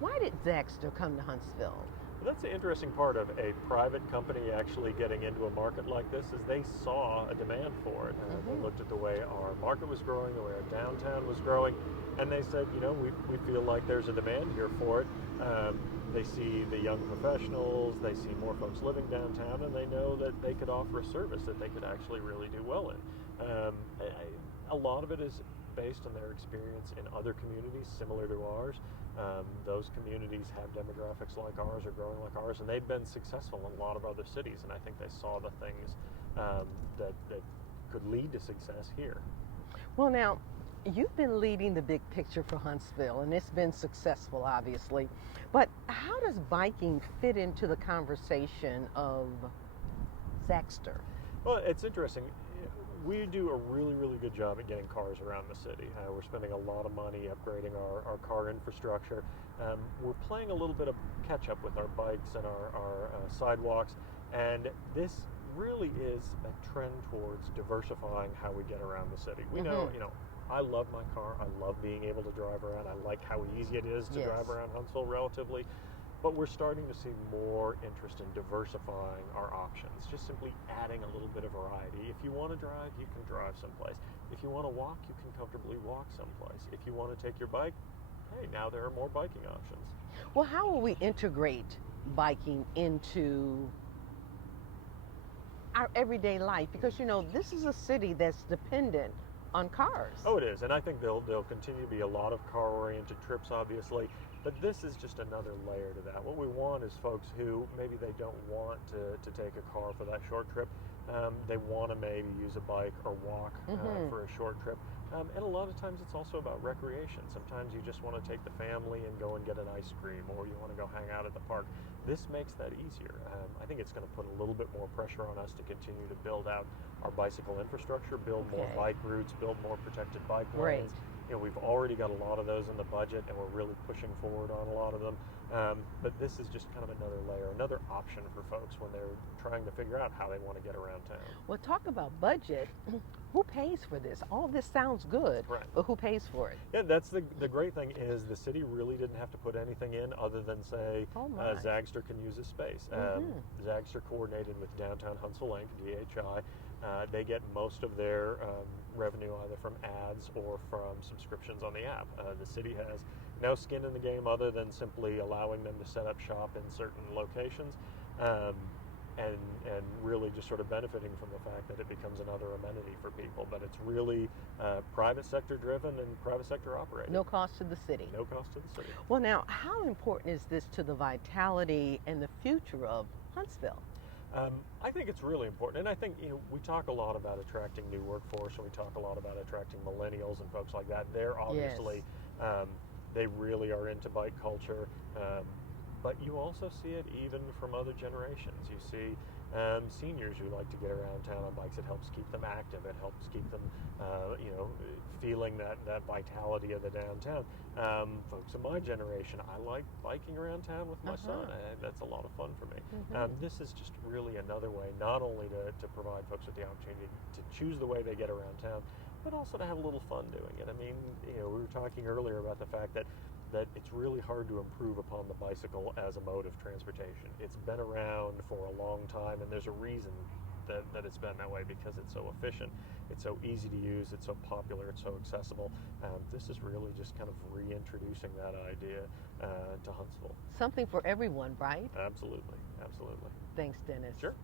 Why did Zaxter come to Huntsville? Well, that's the interesting part of a private company actually getting into a market like this is they saw a demand for it. They looked at the way our market was growing, the way our downtown was growing, and they said, we feel like there's a demand here for it. They see the young professionals, they see more folks living downtown, and they know that they could offer a service that they could actually really do well in. A lot of it is based on their experience in other communities similar to ours. Those communities have demographics like ours or growing like ours, and they've been successful in a lot of other cities, and I think they saw the things that could lead to success here. Well, now, you've been leading the big picture for Huntsville, and it's been successful, obviously. But how does biking fit into the conversation of Zaxter? Well, it's interesting. We do a really, really good job at getting cars around the city. We're spending a lot of money upgrading our car infrastructure. We're playing a little bit of catch up with our bikes and our sidewalks, and this really is a trend towards diversifying how we get around the city. We know, I love my car. I love being able to drive around. I like how easy it is to drive around Huntsville relatively. But we're starting to see more interest in diversifying our options, just simply adding a little bit of variety. If you want to drive, you can drive someplace. If you want to walk, you can comfortably walk someplace. If you want to take your bike, hey, now there are more biking options. Well, how will we integrate biking into our everyday life? Because, this is a city that's dependent on cars. Oh, it is, and I think there'll continue to be a lot of car-oriented trips, obviously, but this is just another layer to that. What we want is folks who maybe they don't want to take a car for that short trip. They want to maybe use a bike or walk for a short trip. And a lot of times it's also about recreation. Sometimes you just want to take the family and go and get an ice cream, or you want to go hang out at the park. This makes that easier. I think it's going to put a little bit more pressure on us to continue to build out our bicycle infrastructure, build more bike routes, build more protected bike lanes. We've already got a lot of those in the budget, and we're really pushing forward on a lot of them. But this is just kind of another layer, another option for folks when they're trying to figure out how they want to get around town. Well, talk about budget. Who pays for this? All this sounds good, but who pays for it? Yeah, that's the great thing is the city really didn't have to put anything in other than say Zaxter can use a space. Zaxter coordinated with Downtown Huntsville Inc., DHI. They get most of their revenue either from ads or from subscriptions on the app. The city has no skin in the game other than simply allowing them to set up shop in certain locations and really just sort of benefiting from the fact that it becomes another amenity for people. But it's really private sector driven and private sector operated. No cost to the city. No cost to the city. Well, now, how important is this to the vitality and the future of Huntsville? I think it's really important, and I think we talk a lot about attracting new workforce, and we talk a lot about attracting millennials and folks like that. They're obviously they really are into bike culture, but you also see it even from other generations. You see seniors who like to get around town on bikes. It helps keep them active. It helps keep them, feeling that vitality of the downtown. Folks of my generation, I like biking around town with my son. That's a lot of fun for me. This is just really another way, not only to provide folks with the opportunity to choose the way they get around town, but also to have a little fun doing it. I mean, we were talking earlier about the fact that it's really hard to improve upon the bicycle as a mode of transportation. It's been around for a long time, and there's a reason that it's been that way, because it's so efficient, it's so easy to use, it's so popular, it's so accessible. This is really just kind of reintroducing that idea to Huntsville. Something for everyone, right? Absolutely. Thanks, Dennis. Sure.